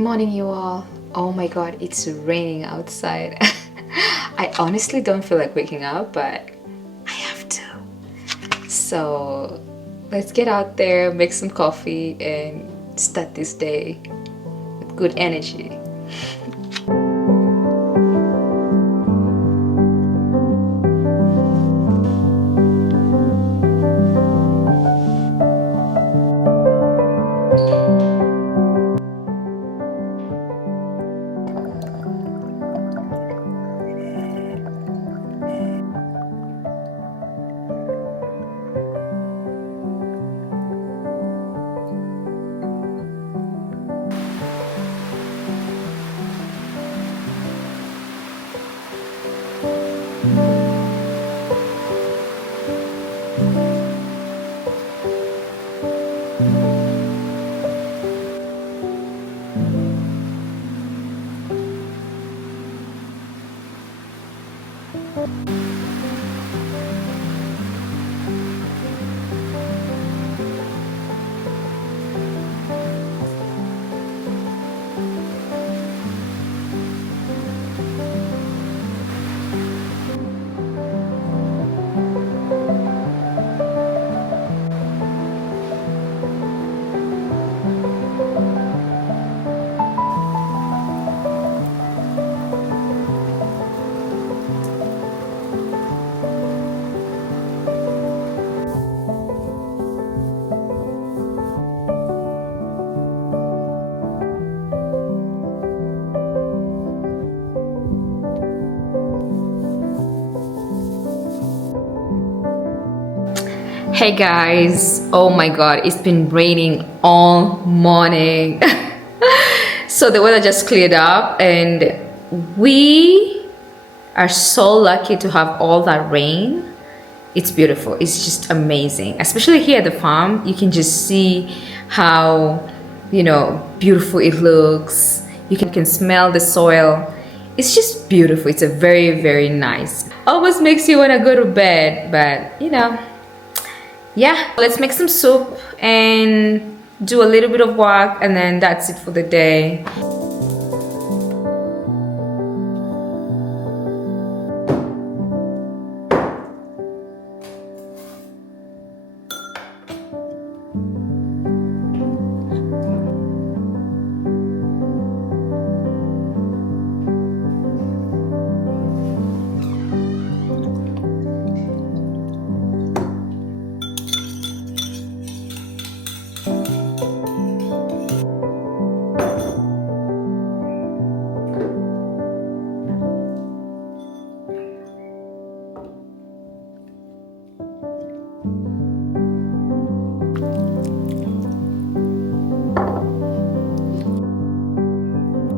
morning, you all. Oh my god, it's raining outside. I honestly don't feel like waking up, but I have to. So let's get out there, make some coffee, and start this day with good energy. Hey guys, oh my god, it's been raining all morning. So the weather just cleared up and we are so lucky to have all that rain. It's beautiful, it's just amazing. Especially here at the farm, you can just see how, beautiful it looks. You can smell the soil. It's just beautiful. It's a very, very nice. Almost makes you want to go to bed, but yeah, let's make some soup and do a little bit of work, and then that's it for the day.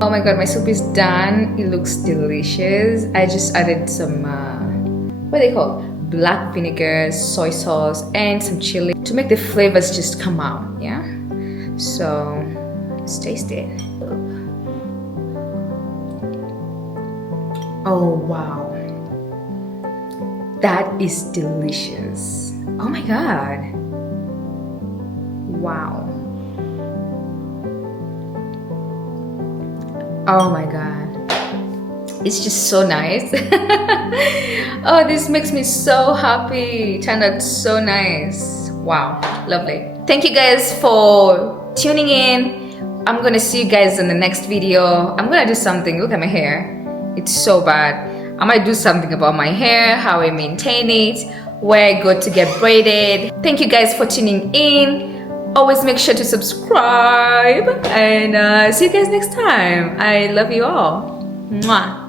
Oh my god, my soup is done. It looks delicious. I just added some, what do they call? Black vinegar, soy sauce, and some chili to make the flavors just come out, yeah? So, let's taste it. Oh wow. That is delicious. Oh my god. Wow. Oh my god, it's just so nice. Oh, this makes me so happy. It turned out so nice. Wow, lovely. Thank you guys for tuning in. I'm gonna see you guys in the next video. I'm gonna do something. Look at my hair, it's so bad. I might do something about my hair, how I maintain it, where I go to get braided. Thank you guys for tuning in. Always make sure to subscribe, and see you guys next time. I love you all. Mwah.